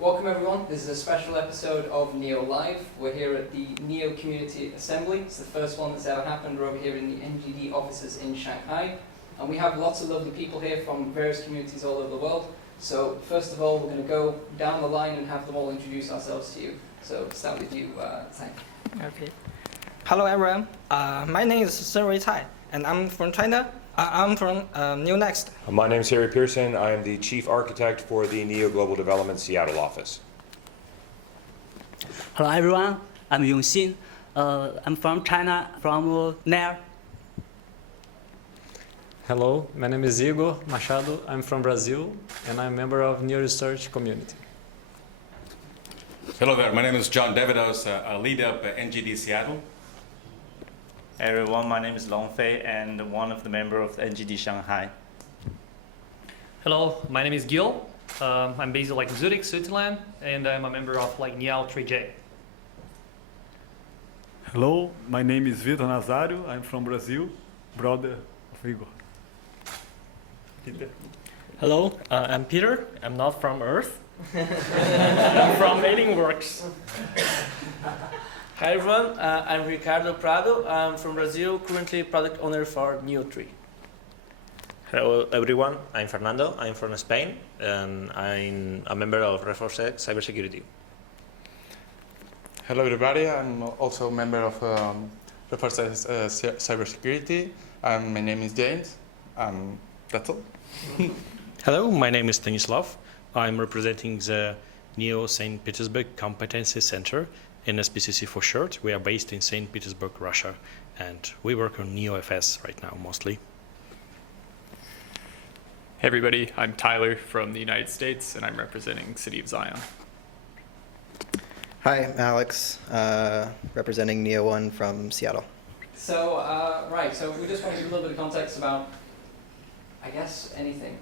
Welcome everyone, this is a special episode of NEO Live. We're here at the NEO Community Assembly. It's the first one that's ever happened. We're over here in the NGD offices in Shanghai. And we have lots of lovely people here from various communities all over the world. So first of all, we're going to go down the line and have them all introduce ourselves to you. So start with you, Tsai. Okay. Hello everyone. My name is Sunrui Cai, and I'm from China. I'm from NeoNext. My name is Harry Pearson. I am the Chief Architect for the NEO Global Development Seattle office. Hello everyone, I'm Yongxin. I'm from China, from NER. Hello, my name is Igor Machado. I'm from Brazil, and I'm a member of NEO Research Community. Hello there, my name is John Davidos. I lead up NGD Seattle. Hey everyone, my name is Long Fei and one of the members of NGD Shanghai. Hello, my name is Gil. I'm based in Zurich, Switzerland, and I'm a member of NIAL 3J. Hello, my name is Vitor Nazário. I'm from Brazil, brother of Igor. Hello, I'm Peter. I'm not from Earth. I'm from Alienworks. Hi everyone, I'm Ricardo Prado. I'm from Brazil, currently product owner for Neo3. Hello everyone, I'm Fernando. I'm from Spain, and I'm a member of Reforce Cybersecurity. Hello everybody, I'm also a member of Reforce Cybersecurity. My name is James. That's all. Hello, my name is Stanislav. I'm representing the NEO St. Petersburg Competency Center, NSPCC for short. We are based in St. Petersburg, Russia, and we work on NeoFS right now mostly. Hey everybody, I'm Tyler from the United States, and I'm representing City of Zion. Hi, I'm Alex, representing Neo1 from Seattle. So, so we just want to give a little bit of context about, I guess, anything.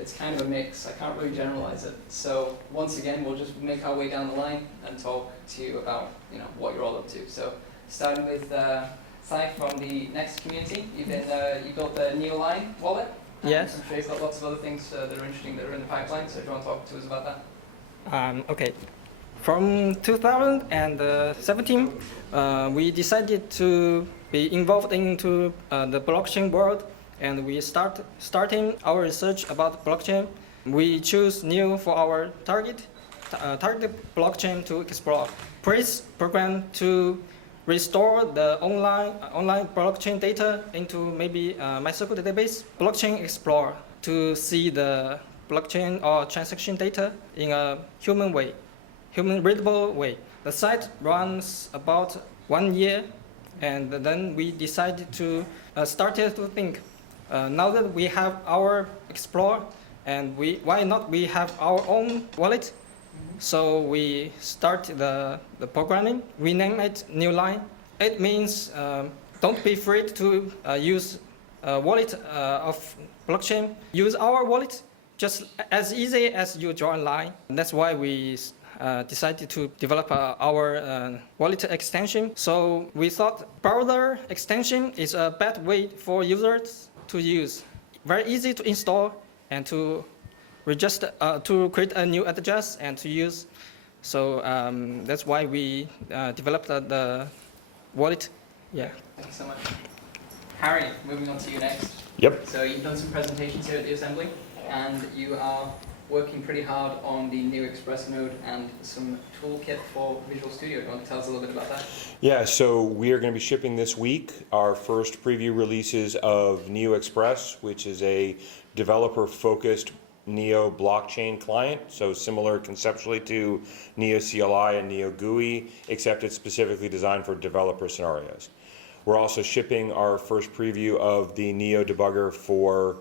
It's kind of a mix. I can't really generalize it. So once again, we'll just make our way down the line and talk to you about what you're all up to. So starting with Sai from the Next community, you built the NeoLine wallet. Yes. I'm sure you've got lots of other things that are interesting that are in the pipeline. So do you want to talk to us about that? Okay. From 2017, we decided to be involved into the blockchain world. And we starting our research about blockchain. We choose NEO for our target blockchain to explore. Praise program to restore the online blockchain data into maybe MySQL database. Blockchain Explorer to see the blockchain or transaction data in a human readable way. The site runs about 1 year, and then we decided to started to think. Now that we have our Explorer, and why not we have our own wallet? So we start the programming. We name it NeoLine. It means don't be afraid to use a wallet of blockchain. Use our wallet just as easy as you join line. And that's why we decided to develop our wallet extension. So we thought browser extension is a bad way for users to use. Very easy to install and to register, to create a new address and to use. So that's why we developed the wallet. Yeah. Thank you so much. Harry, moving on to you next. Yep. So you've done some presentations here at the assembly, and you are working pretty hard on the new Express node and some toolkit for Visual Studio. Do you want to tell us a little bit about that? Yeah, so we are going to be shipping this week our first preview releases of NEO Express, which is a developer-focused NEO blockchain client, so similar conceptually to NEO CLI and NEO GUI, except it's specifically designed for developer scenarios. We're also shipping our first preview of the NEO debugger for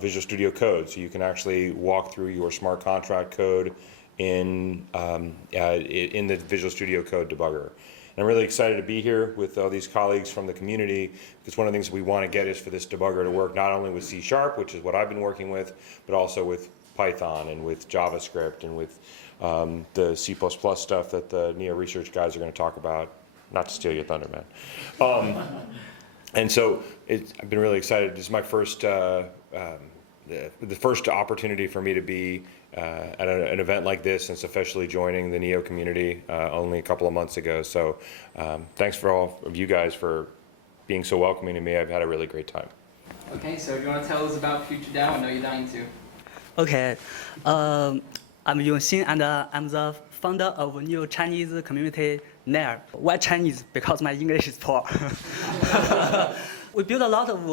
Visual Studio Code, so you can actually walk through your smart contract code in the Visual Studio Code debugger. And I'm really excited to be here with all these colleagues from the community, because one of the things that we want to get is for this debugger to work not only with C#, which is what I've been working with, but also with Python and with JavaScript and with the C++ stuff that the NEO research guys are going to talk about. Not to steal your thunder, man. And so I've been really excited. This is my first the first opportunity for me to be at an event like this, and especially joining the NEO community only a couple of months ago. So thanks for all of you guys for being so welcoming to me. I've had a really great time. Okay, so do you want to tell us about Future DAO? I know you're dying to. Okay, I'm Yongxin, and I'm the founder of a new Chinese community NER. Why Chinese? Because my English is poor. We build a lot of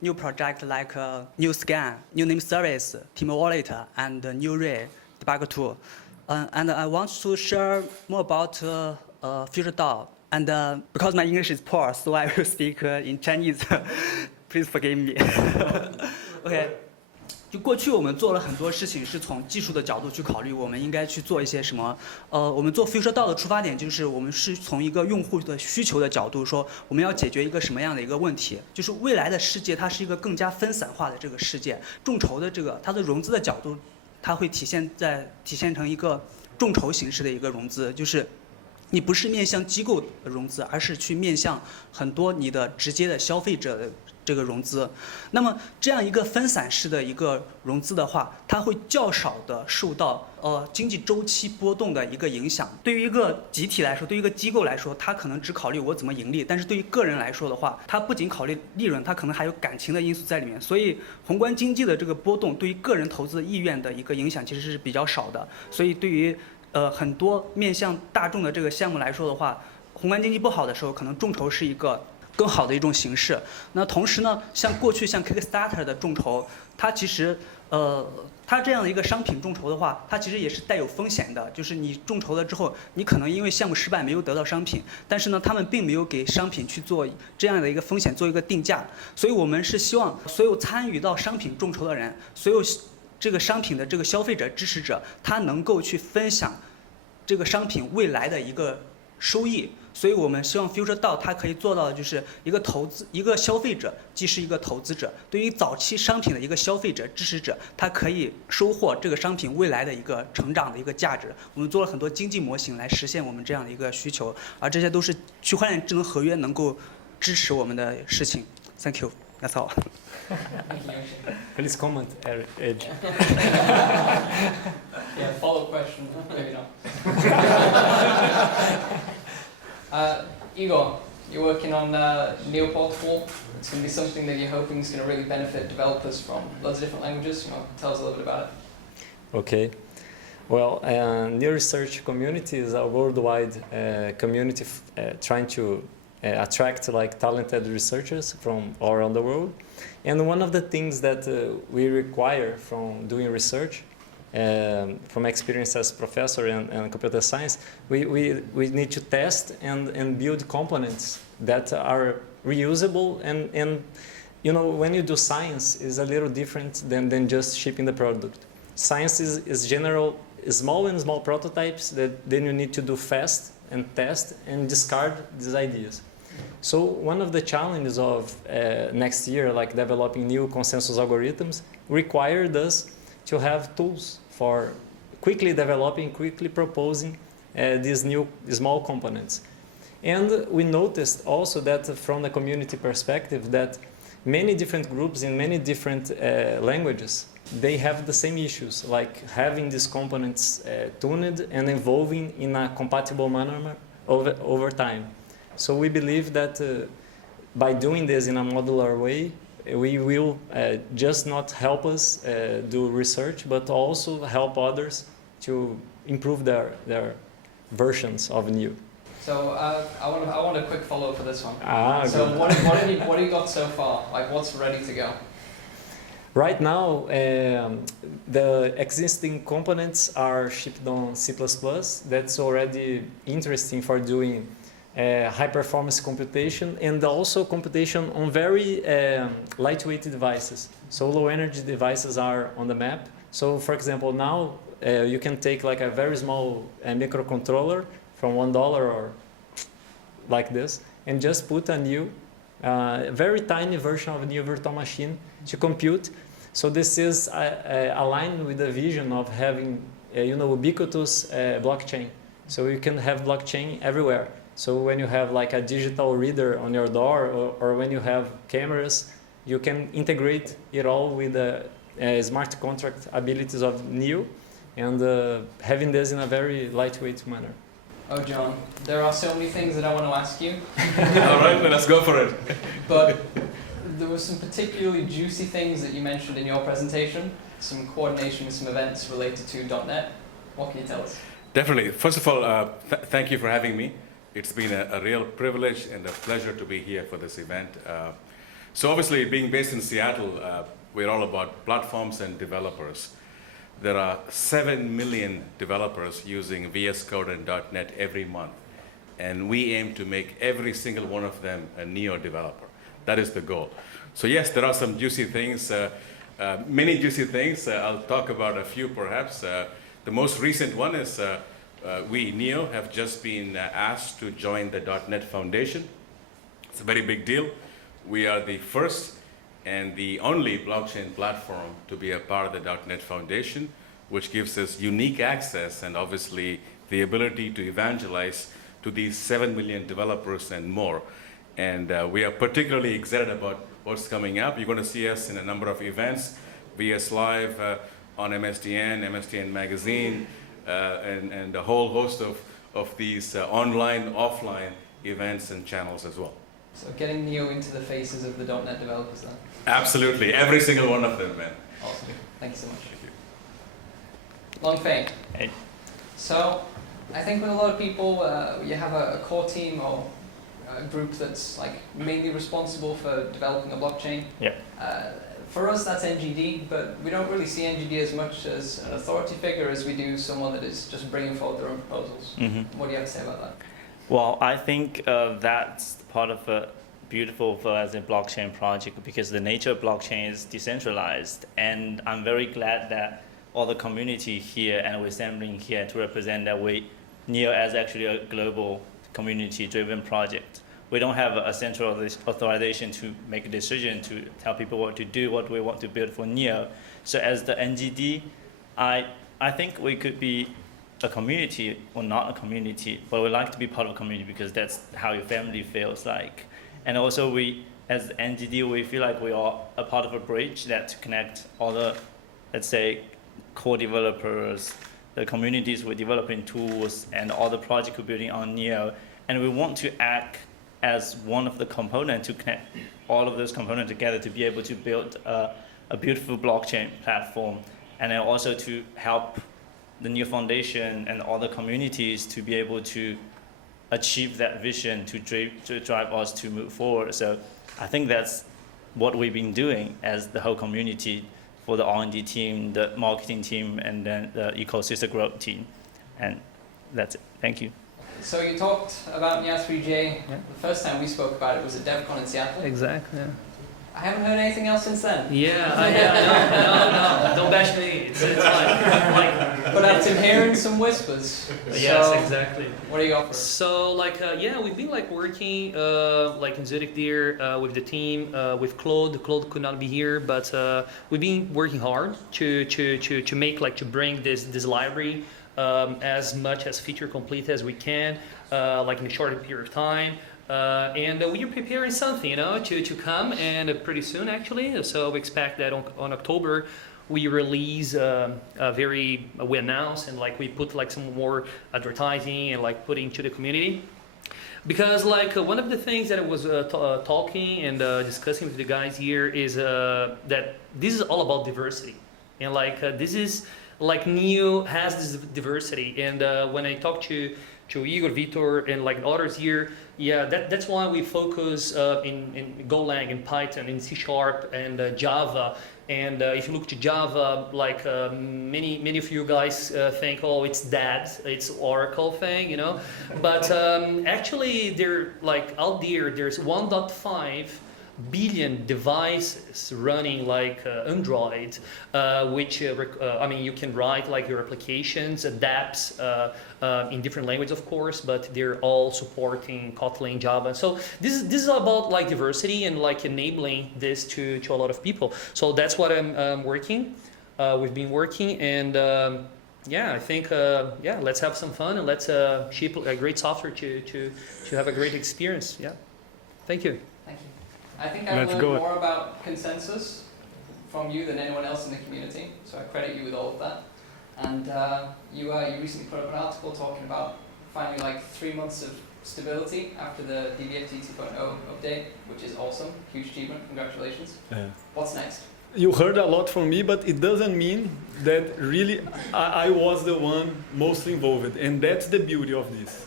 new projects like New Scan, New Name Service, Team Wallet, and New Ray debugger tool. And I want to share more about Future DAO. And because my English is poor, so I will speak in Chinese. Please forgive me. Okay. 就过去我们做了很多事情，是从技术的角度去考虑，我们应该去做一些什么。我们做 Future DAO 的出发点就是我们是从一个用户的需求的角度说，我们要解决一个什么样的一个问题？就是未来的世界它是一个更加分散化的这个世界，众筹的这个它的融资的角度，它会体现成一个众筹形式的一个融资，就是你不是面向机构融资，而是去面向很多你的直接的消费者的这个融资。那么这样一个分散式的一个融资的话，它会较少的受到经济周期波动的一个影响。对于一个集体来说，对于一个机构来说，它可能只考虑我怎么盈利，但是对于个人来说的话，它不仅考虑利润，它可能还有感情的因素在里面。所以宏观经济的这个波动对于个人投资意愿的一个影响其实是比较少的。所以对于很多面向大众的这个项目来说的话，宏观经济不好的时候，可能众筹是一个更好的一种形式。那同时呢，像过去像 Kickstarter 的众筹，它其实它这样的一个商品众筹的话，它其实也是带有风险的。就是你众筹了之后，你可能因为项目失败没有得到商品，但是呢，他们并没有给商品去做这样的一个风险做一个定价。所以我们是希望所有参与到商品众筹的人，所有这个商品的这个消费者支持者，他能够去分享这个商品未来的一个收益。所以我们希望 Future DAO 它可以做到的就是一个投资，一个消费者既是一个投资者，对于早期商品的一个消费者支持者，他可以收获这个商品未来的一个成长的一个价值。我们做了很多经济模型来实现我们这样的一个需求，而这些都是区块链智能合约能够支持我们的事情。Thank you. That's all. Please comment, Edge. Yeah, follow-up question. Maybe not. Igor, you're working on Neoport 4. It's going to be something that you're hoping is going to really benefit developers from loads of different languages. You know, tell us a little bit about it. Okay. Well, Neo Research community is a worldwide community trying to attract like talented researchers from all around the world. And one of the things that we require from doing research, from experience as professor and computer science, we need to test and build components that are reusable. And you know, when you do science, is a little different than just shipping the product. Science is general, small prototypes that then you need to do fast and test and discard these ideas. So one of the challenges of next year, like developing new consensus algorithms, required us to have tools for quickly developing, quickly proposing these new small components. And we noticed also that from the community perspective that many different groups in many different languages, they have the same issues, like having these components tuned and evolving in a compatible manner over time. So we believe that by doing this in a modular way, we will just not help us do research, but also help others to improve their versions of Neo. So I want a quick follow-up for this one. So Good. what have you got so far? Like what's ready to go? Right now, the existing components are shipped on C++. That's already interesting for doing high-performance computation and also computation on very lightweight devices. So low-energy devices are on the map. So for example, now you can take like a very small microcontroller from $1 or like this and just put a new, very tiny version of a new virtual machine to compute. So this is aligned with the vision of having ubiquitous blockchain. So you can have blockchain everywhere. So when you have like a digital reader on your door or when you have cameras, you can integrate it all with smart contract abilities of Neo, and having this in a very lightweight manner. Oh, John, there are so many things that I want to ask you. All right, let's go for it. But there were some particularly juicy things that you mentioned in your presentation, some coordination with some events related to .NET. What can you tell us? Definitely. First of all, thank you for having me. It's been a real privilege and a pleasure to be here for this event. So obviously, being based in Seattle, we're all about platforms and developers. There are 7 million developers using VS Code and .NET every month. And we aim to make every single one of them a Neo developer. That is the goal. So yes, there are some juicy things, many juicy things. I'll talk about a few perhaps. The most recent one is we, Neo, have just been asked to join the .NET Foundation. It's a very big deal. We are the first and the only blockchain platform to be a part of the .NET Foundation, which gives us unique access and obviously the ability to evangelize to these 7 million developers and more. And we are particularly excited about what's coming up. You're going to see us in a number of events, VS Live, on MSDN, MSDN Magazine, and a whole host of these online, offline events and channels as well. So getting Neo into the faces of the .NET developers then. Absolutely, every single one of them, man. Awesome. Thank you so much. Thank you. Long Fei. Hey. So I think with a lot of people, you have a core team or a group that's like mainly responsible for developing a blockchain. Yeah. For us, that's NGD, but we don't really see NGD as much as an authority figure as we do someone that is just bringing forward their own proposals. Mm-hmm. What do you have to say about that? Well, I think that's part of a beautiful as a blockchain project because the nature of blockchain is decentralized, and I'm very glad that all the community here and we're assembling here to represent that Neo as actually a global community-driven project. We don't have a central authorization to make a decision to tell people what to do, what we want to build for Neo. So as the NGD, I think we could be a community or not a community, but we like to be part of a community because that's how your family feels like. And also we, as NGD, we feel like we are a part of a bridge that to connect all the, let's say, core developers, the communities we're developing tools, and all the projects we're building on Neo. And we want to act as one of the components to connect all of those components together to be able to build a beautiful blockchain platform, and then also to help the Neo Foundation and all the communities to be able to achieve that vision to drive us to move forward. So I think that's what we've been doing as the whole community for the R&D team, the marketing team, and then the ecosystem growth team. And that's it. Thank you. So you talked about Nia3j. Yeah. The first time we spoke about it was at DevCon in Seattle. Exactly. Yeah. I haven't heard anything else since then. No, don't bash me. It's like but I'm hearing some whispers. Yes, so exactly. What do you offer? So we've been working in Zurich there with the team with Claude. Claude could not be here, but we've been working hard to make to bring this library as much as feature complete as we can, in a short period of time. And we are preparing something, to come, and pretty soon actually. So we expect that on October we release we announce and we put some more advertising and put into the community. Because one of the things that I was talking and discussing with the guys here is that this is all about diversity, and this is Neo has this diversity. And when I talk to Igor, Vitor, and others here, that's why we focus in Golang, in Python, in C# and Java. And if you look to Java, many of you guys think, oh, it's dead, it's Oracle thing, But actually, out there's 1.5 billion devices running Android, which you can write your applications, dApps in different languages, of course, but they're all supporting Kotlin, Java. So this is about diversity and enabling this to a lot of people. So that's what I'm working. We've been working, and I think let's have some fun and let's ship a great software to have a great experience. Yeah, thank you. Thank you. I think I learned more about consensus from you than anyone else in the community, so I credit you with all of that. And you recently put up an article talking about finally like 3 months of stability after the DBFT 2.0 update, which is awesome, huge achievement, congratulations. What's next? You heard a lot from me, but it doesn't mean that really I was the one mostly involved, and that's the beauty of this.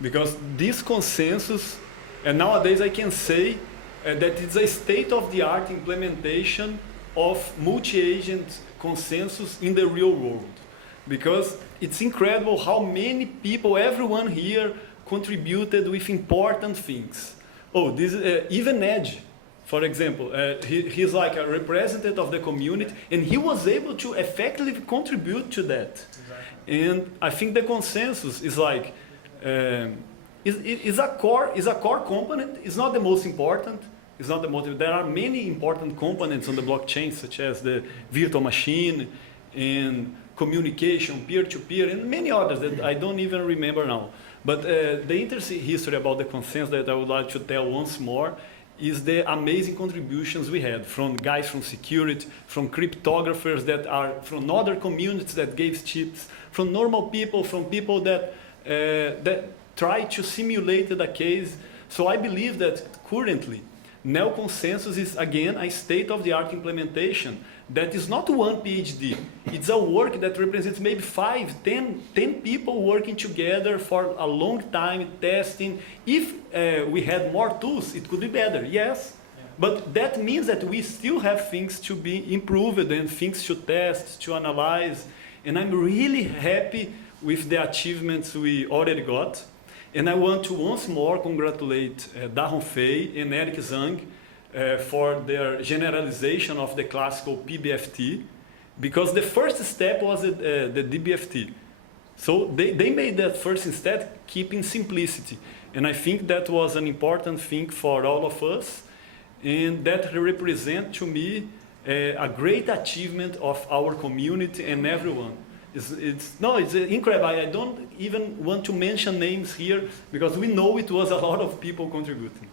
Because this consensus, and nowadays I can say that it's a state-of-the-art implementation of multi-agent consensus in the real world. Because it's incredible how many people, everyone here, contributed with important things. Oh, this even Edge, for example, he's like a representative of the community, and he was able to effectively contribute to that. Exactly. And I think the consensus is like is a core component. It's not the most important. It's not the most. There are many important components on the blockchain, such as the virtual machine and communication, peer-to-peer, and many others that I don't even remember now. But the interesting history about the consensus that I would like to tell once more is the amazing contributions we had from guys from security, from cryptographers that are from other communities that gave chips, from normal people, from people that try to simulate the case. So I believe that currently, Neo Consensus is again a state-of-the-art implementation that is not one PhD. It's a work that represents maybe 5, 10 people working together for a long time, testing. If we had more tools, it could be better, yes. Yeah. But that means that we still have things to be improved and things to test, to analyze. And I'm really happy with the achievements we already got. And I want to once more congratulate Dahon Fei and Eric Zhang for their generalization of the classical PBFT, because the first step was the DBFT. So they made that first step keeping simplicity. And I think that was an important thing for all of us. And that represents to me a great achievement of our community and everyone. It's incredible. I don't even want to mention names here because we know it was a lot of people contributing.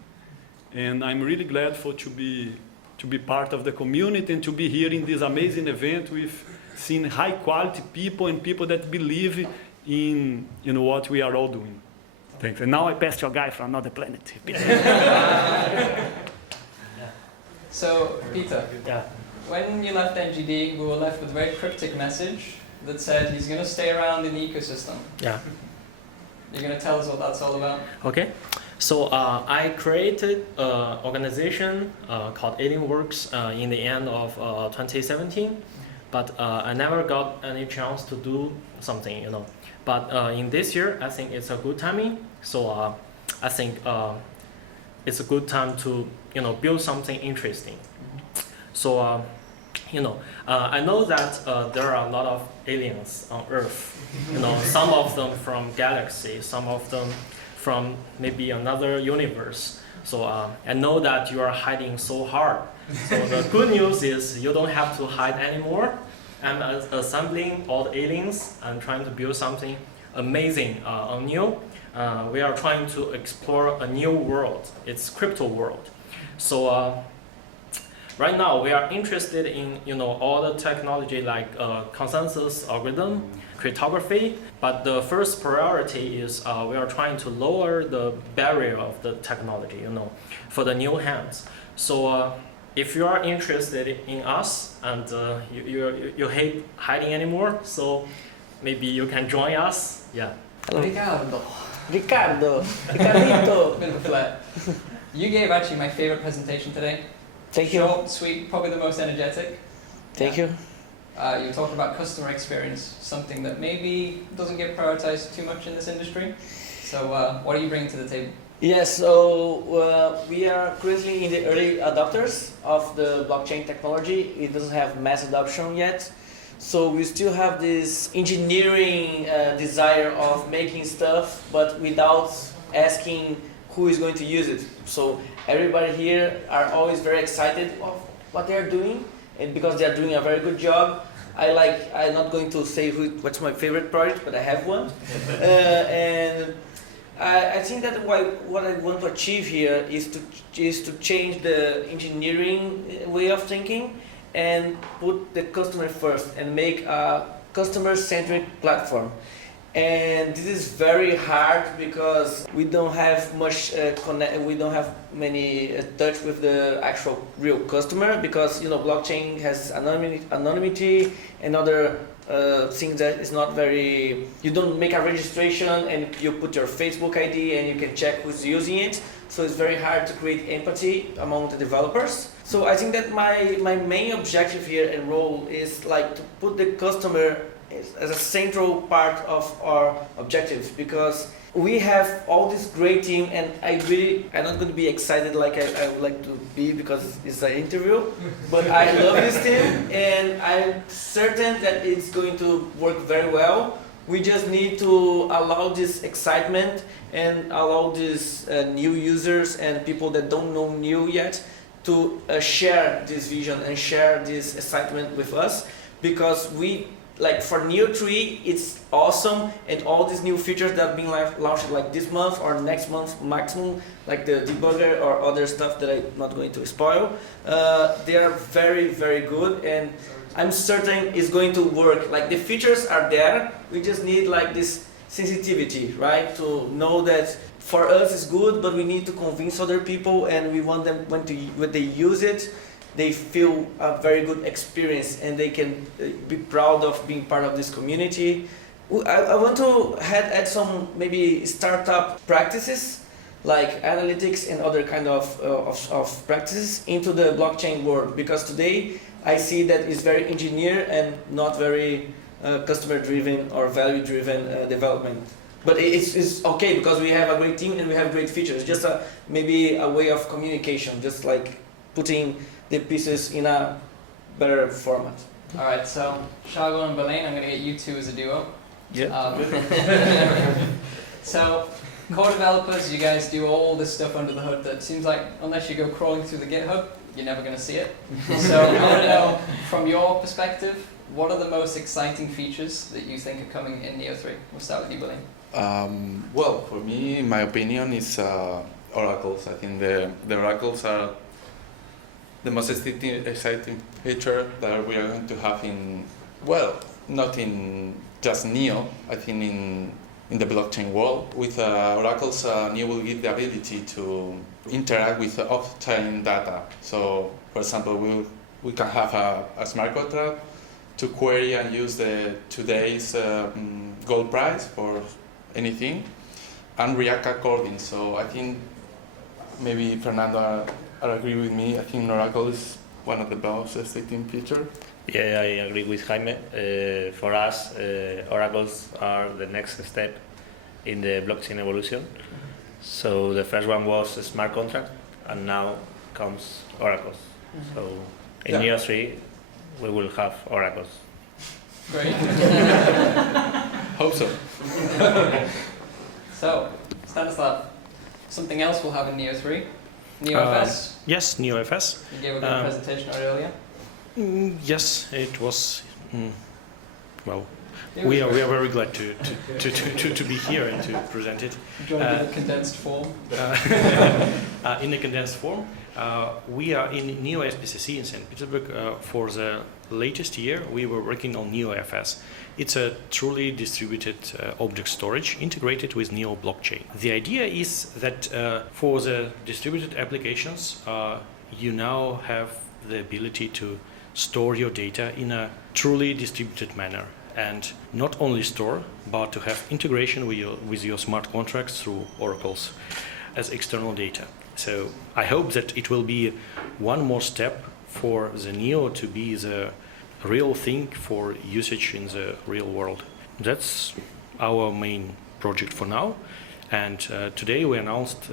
And I'm really glad to be part of the community and to be here in this amazing event with seeing high quality people and people that believe in what we are all doing. Thanks. And now I pass to a guy from another planet. So, Peter, when you left NGD, we were left with a very cryptic message that said he's going to stay around in the ecosystem. Yeah. You're going to tell us what that's all about? Okay. So I created an organization called Alienworks in the end of 2017, but I never got any chance to do something, But in this year, I think it's a good timing. So I think it's a good time to, build something interesting. So, I know that there are a lot of aliens on Earth. Some of them from galaxy, some of them from maybe another universe. So I know that you are hiding so hard. So the good news is you don't have to hide anymore. I'm assembling all the aliens and trying to build something amazing on Neo. We are trying to explore a new world. It's crypto world. So right now we are interested in all the technology like consensus algorithm, cryptography. But the first priority is we are trying to lower the barrier of the technology, for the new hands. So if you are interested in us and you hate hiding anymore, so maybe you can join us. Yeah. Hello. Ricardito. Bit of a flair. You gave actually my favorite presentation today. Thank you. Short, sweet, probably the most energetic. Thank you. You talked about customer experience, something that maybe doesn't get prioritized too much in this industry. So what are you bringing to the table? Yes, so we are currently in the early adopters of the blockchain technology. It doesn't have mass adoption yet. So we still have this engineering desire of making stuff, but without asking who is going to use it. So everybody here are always very excited of what they are doing, and because they are doing a very good job. I'm not going to say what's my favorite project, but I have one. And I think that what I want to achieve here is to change the engineering way of thinking and put the customer first and make a customer-centric platform. And this is very hard because we don't have much we don't have many touch with the actual real customer, because blockchain has anonymity and other things that is not very. You don't make a registration and you put your Facebook ID and you can check who's using it. So it's very hard to create empathy among the developers. So I think that my main objective here and role is like to put the customer as a central part of our objectives, because we have all this great team, and I'm not going to be excited like I would like to be because it's an interview, but I love this team and I'm certain that it's going to work very well. We just need to allow this excitement and allow these new users and people that don't know Neo yet to share this vision and share this excitement with us, because for Neo 3, it's awesome, and all these new features that have been launched like this month or next month maximum, like the debugger or other stuff that I'm not going to spoil, they are very, very good, and I'm certain it's going to work. Like the features are there, we just need like this sensitivity, right? To know that for us it's good, but we need to convince other people, and we want them when they use it, they feel a very good experience and they can be proud of being part of this community. I want to add some maybe startup practices like analytics and other kind of practices into the blockchain world, because today I see that it's very engineer and not very customer driven or value driven development. But it's okay because we have a great team and we have great features. Just maybe a way of communication, just like putting the pieces in a better format. All right, so Thiago and Belén, I'm going to get you two as a duo. Yeah. So, core developers, you guys do all this stuff under the hood that seems like, unless you go crawling through the GitHub, you're never going to see it. So I want to know, from your perspective, what are the most exciting features that you think are coming in Neo 3? We'll start with you, Belén. Well, for me, in my opinion, is oracles. I think the oracles are the most exciting feature that we are going to have not in just Neo, I think in the blockchain world. With oracles, Neo will give the ability to interact with off-chain data. So, for example, we can have a smart contract to query and use today's gold price for anything and react according. So I think maybe Fernando will agree with me. I think Oracle is one of the most exciting features. Yeah, I agree with Jaime. For us, oracles are the next step in the blockchain evolution. So the first one was a smart contract, and now comes oracles. So in Neo 3, we will have oracles. Great. Hope so. So, Stanislav, something else we'll have in Neo 3? NeoFS? Yes, NeoFS. You gave a good presentation earlier. Yes, it was. Well, we are very glad to be here and to present it. Do you want to give a condensed form? In a condensed form, we are in Neo SPCC in St. Petersburg. For the latest year, we were working on NeoFS. It's a truly distributed object storage integrated with Neo blockchain. The idea is that for the distributed applications, you now have the ability to store your data in a truly distributed manner, and not only store, but to have integration with your smart contracts through oracles as external data. So I hope that it will be one more step for the Neo to be the real thing for usage in the real world. That's our main project for now. And today we announced,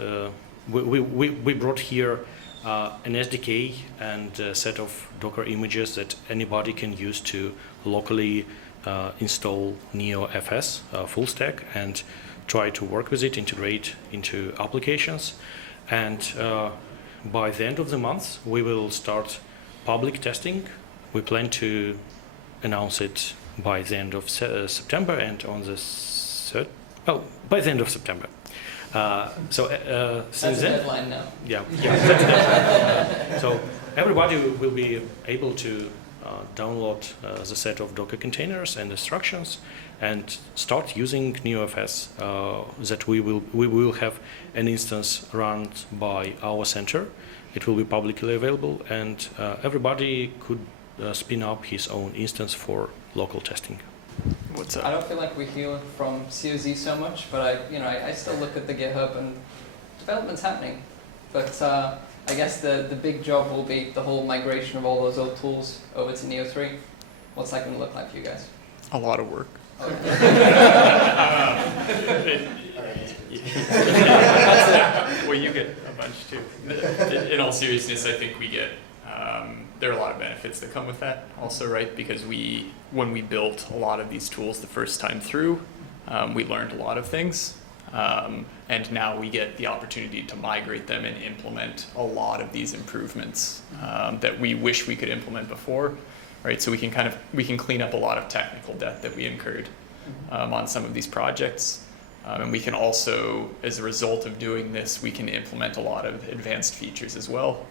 we brought here an SDK and a set of Docker images that anybody can use to locally install NeoFS full stack and try to work with it, integrate into applications. And by the end of the month, we will start public testing. We plan to announce it by the end of September and on the by the end of September. Since That's a then, deadline now. Yeah, that's a deadline. So everybody will be able to download the set of Docker containers and instructions and start using NeoFS. That we will have an instance run by our center. It will be publicly available, and everybody could spin up his own instance for local testing. What's I don't feel like we hear from COZ so much, but I still look at the GitHub and development's happening. But I guess the big job will be the whole migration of all those old tools over to Neo 3. What's that going to look like for you guys? A lot of work. Well, you get a bunch too. In all seriousness, I think we get, there are a lot of benefits that come with that also, right? Because when we built a lot of these tools the first time through, we learned a lot of things. And now we get the opportunity to migrate them and implement a lot of these improvements that we wish we could implement before, right? So we can clean up a lot of technical debt that we incurred on some of these projects. And we can also, as a result of doing this, we can implement a lot of advanced features as well.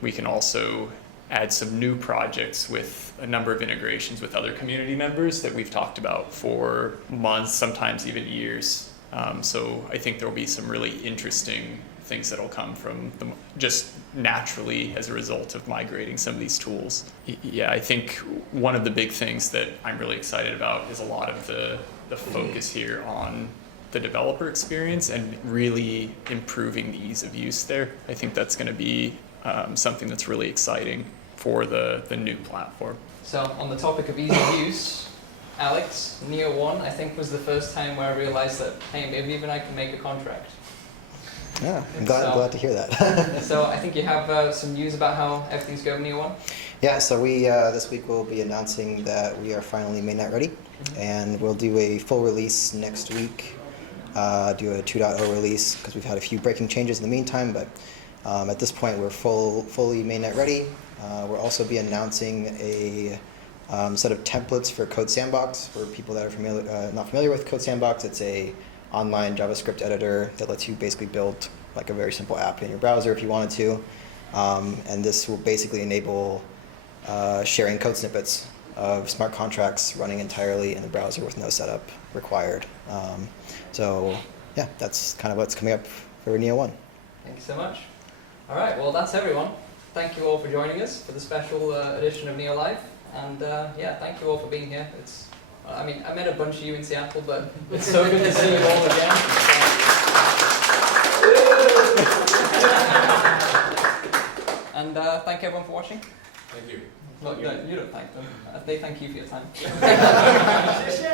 We can also add some new projects with a number of integrations with other community members that we've talked about for months, sometimes even years. So I think there will be some really interesting things that will come from just naturally as a result of migrating some of these tools. Yeah, I think one of the big things that I'm really excited about is a lot of the focus here on the developer experience and really improving the ease of use there. I think that's going to be something that's really exciting for the new platform. So on the topic of ease of use, Alex, Neo 1, I think was the first time where I realized that, hey, maybe even I can make a contract. Yeah, I'm glad to hear that. So I think you have some news about how everything's going Neo 1? Yeah, so we this week we'll be announcing that we are finally mainnet ready, and we'll do a full release next week, do a 2.0 release, because we've had a few breaking changes in the meantime, but at this point we're fully mainnet ready. We'll also be announcing a set of templates for Code Sandbox. For people that are not familiar with Code Sandbox, it's a online JavaScript editor that lets you basically build like a very simple app in your browser if you wanted to. And this will basically enable sharing code snippets of smart contracts running entirely in the browser with no setup required. So yeah, that's kind of what's coming up for Neo 1. Thank you so much. All right, well that's everyone. Thank you all for joining us for the special edition of Neo Live. And yeah, thank you all for being here. I mean, I met a bunch of you in Seattle, but it's so good to see you all again. And thank everyone for watching. Thank you. Well, no, you don't thank them. They thank you for your time.谢谢。